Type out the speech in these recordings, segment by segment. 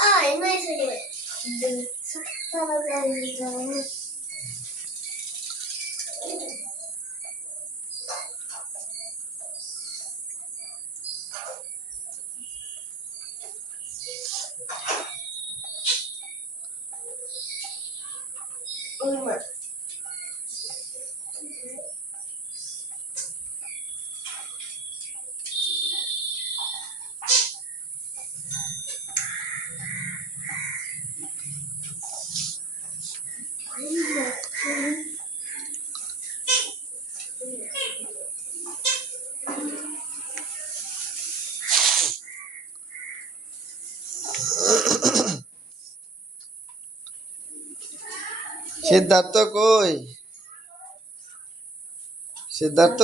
Ay, no es el Siddharth কই? সিদ্ধার্থ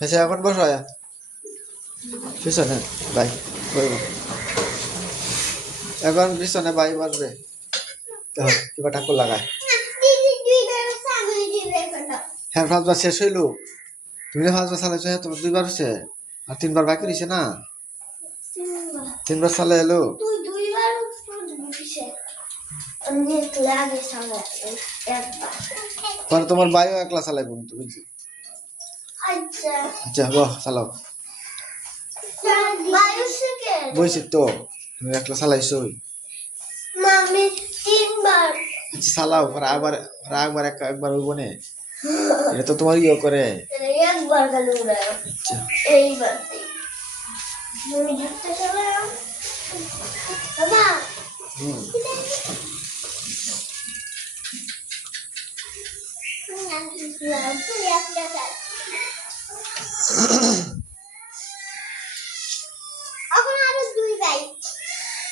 হ্যাঁ এখন বসো পিছনে ভাই এখন পিছনে ভাই বসবে কিবা ঠাকুর লাগায় হ্যাঁ 5 বার শেষ হইলো তুমি 5 বার চালাইছো হ্যাঁ তোমার 2 বার হচ্ছে আর 3 বার বাকি রয়েছে না 3 বার চালাই এলো পরে তোমার ভাইও একলা চালাইবো কিন্তু বুঝছি আচ্ছা বাহ চালাও বইছি তো তুমি একলা চালাইছো আচ্ছা চালাও পরে আবার একবার হইব না এটা তো তোমার ইয়ে করে আচ্ছা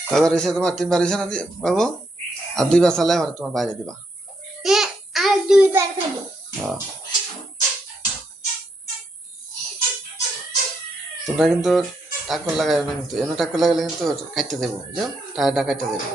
কয়বার এসে তোমার 3 বার এসে না বাবু আর 2 বার চালাই আর তোমার বাইরে দিবা আর 2 বার খালি তোমরা কিন্তু টাকর লাগাই না কিন্তু এমন টাকর লাগালে কিন্তু কাটতে দেবো বুঝছো টায়ারটা কাটতে দেবো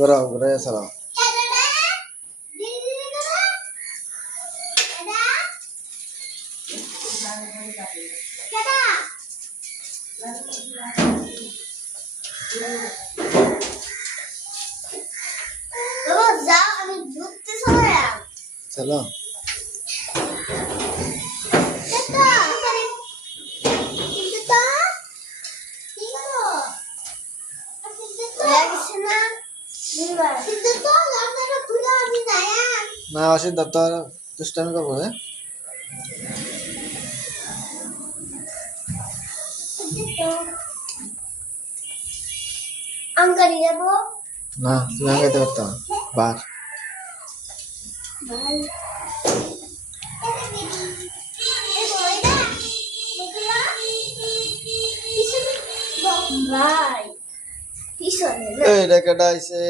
ঘোরাও চালাও চলো না সিদ্ধার্থ দুষ্টামি করবো হ্যাঁ আঙ্কারি যাবো না তুমি আগাইতে পারতাম বার ভাই পিছনে এই রেখাটা আইছে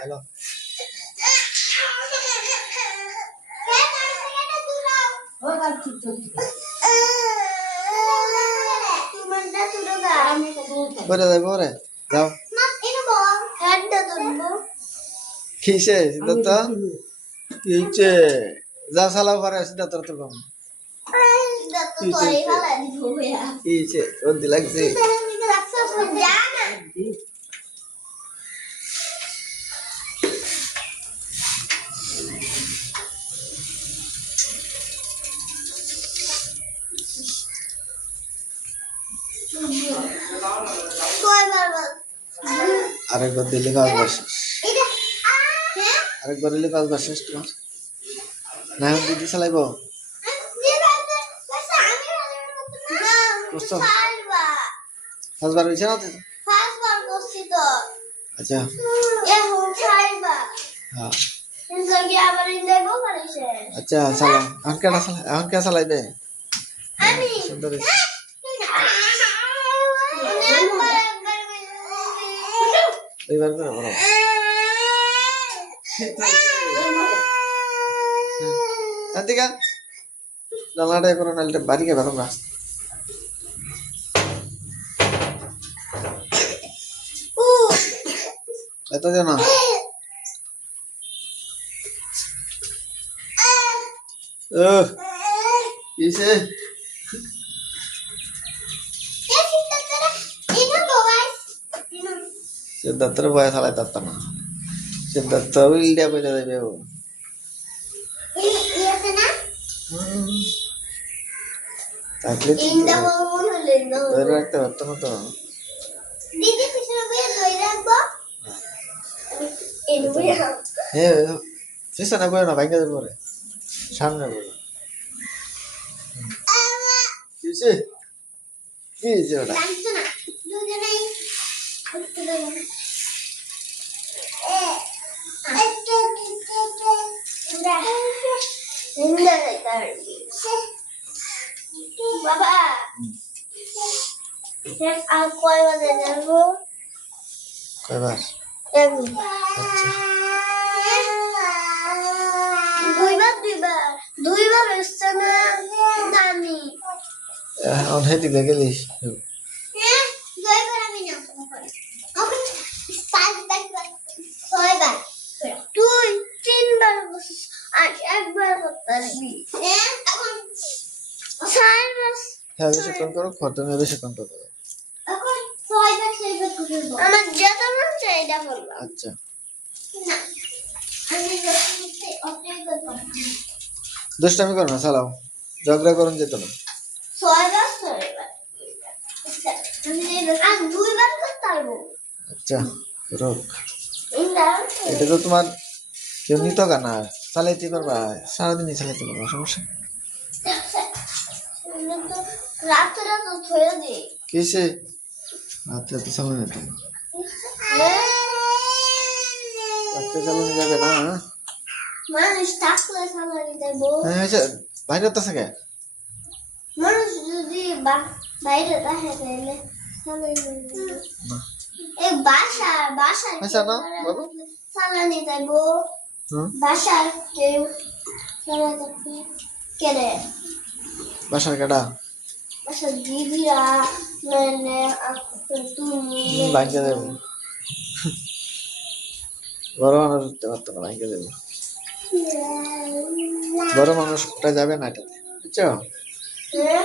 চলো বলে যাবো রে যাও কিসে সিদ্ধার্থ কি হচ্ছে যাও চালাও পারে সিদ্ধার্থ তোর কম কিছে বলতে লাগছে আরেকবার দিলে কাজ শেষ আরেকবার দিলে কাজ শেষ তোমার না এখন দিদি চালাইব বুঝছো 5 বার হয়েছে না আচ্ছা হ্যাঁ লগে আবার ইন্দাইবো পারিছে আচ্ছা চালা এখন কে চালাইবে আমি সুন্দর হইছে। এইবার করে বলো আন্তিকা জানলাটা করো নাহলে বাড়ি কে বেরো না এত যেন কিসে সিদ্ধার্থের বয়া চালাই তার না সিদ্ধার্থ ইন্ডিয়া বইটা দেবে ও থাকলে ধরে রাখতে পারতো না তো হ্যাঁ পিছনে বই না ভাঙ্গা দেবো রে সামনে বই কিসে কি হয়েছে ওটা বাবা আর কয় বাজে যাবো কয়বার আচ্ছা দুইবার হচ্ছে না আমি এখন হেঁটে গেলিস দুইবার আমি না ছয়বার তুই তিনবার বসিস আর একবার করতে পারবি হ্যাঁ বেশিক্ষণ করো ঘটনা বেশিক্ষণ করো এখন ছয়বার সেইবার করবো আমার যত মন চাই এটা বলবো আচ্ছা না আমি যত অপেক্ষা করব দুষ্টামি করো না চালাও ঝগড়া করুন যেত না ছয়বার আর দুইবার করতে পারবো আচ্ছা রোক ইন্দা এটা তো তোমার কেউ নিত না চালাইতে পারবা সারাদিনই চালাইতে পারবা সমস্যা রাতে রাতে থয়ে দে কিসে রাত্রে তো চালানো যেত রাত্রে চালানো যাবে না মানুষ থাকলে সালানি দেবো হ্যাঁ বাইরে তো থাকে মানুষ যদি বাইরে থাকে তাহলে এই বাসা বাসা না, বাবু? সালানি দেবো হুম বাসার কেউ সালানি কেড়ে বাসার কাটা বাসার দিদিরা নইলে তুমি ভাঙ্গে দেবো বড় মানুষ উঠতে পারতো না ভাঙ্গে দেবো বড় মানুষটা যাবে না এটাতে বুঝছো হ্যাঁ